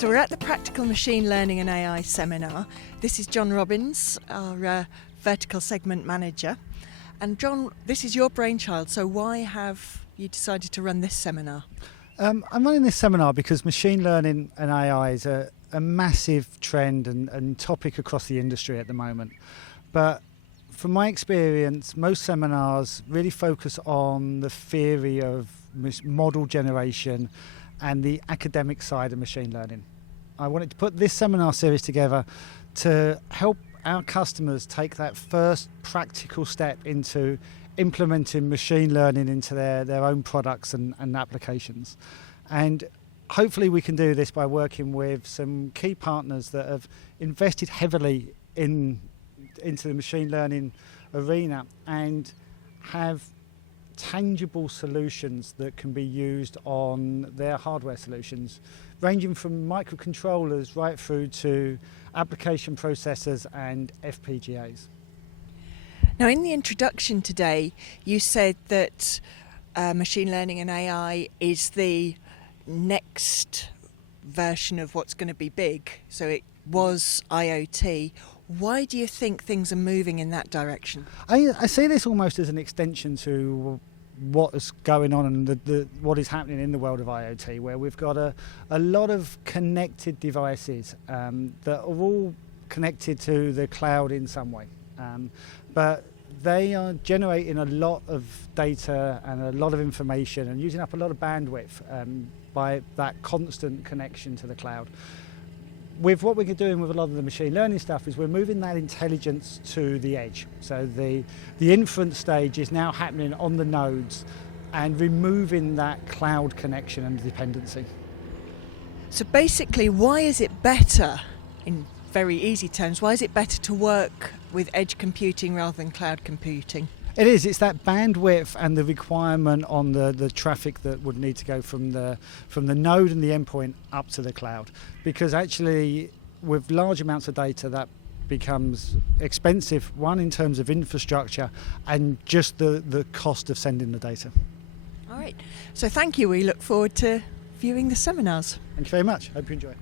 So we're at the Practical Machine Learning and AI seminar. This is John Robbins, our vertical segment manager. And John, this is your brainchild, so why have you decided to run this seminar? I'm running this seminar because machine learning and AI is a massive trend and topic across the industry at the moment. But from my experience, most seminars really focus on the theory of model generation and the academic side of machine learning. I wanted to put this seminar series together to help our customers take that first practical step into implementing machine learning into their own products and applications. And hopefully we can do this by working with some key partners that have invested heavily into the machine learning arena and have tangible solutions that can be used on their hardware solutions, ranging from microcontrollers right through to application processors and FPGAs. Now, in the introduction today, you said that machine learning and AI is the next version of what's going to be big. So it was IoT. Why do you think things are moving in that direction? I see this almost as an extension to what is going on and what is happening in the world of IoT, where we've got a lot of connected devices that are all connected to the cloud in some way. But they are generating a lot of data and a lot of information and using up a lot of bandwidth by that constant connection to the cloud. With what we're doing with a lot of the machine learning stuff is we're moving that intelligence to the edge. So the inference stage is now happening on the nodes and removing that cloud connection and dependency. So basically, why is it better, in very easy terms, why is it better to work with edge computing rather than cloud computing? It is. It's that bandwidth and the requirement on the traffic that would need to go from the node and the endpoint up to the cloud. Because actually, with large amounts of data, that becomes expensive, one in terms of infrastructure and just the cost of sending the data. All right. So thank you. We look forward to viewing the seminars. Thank you very much. Hope you enjoy.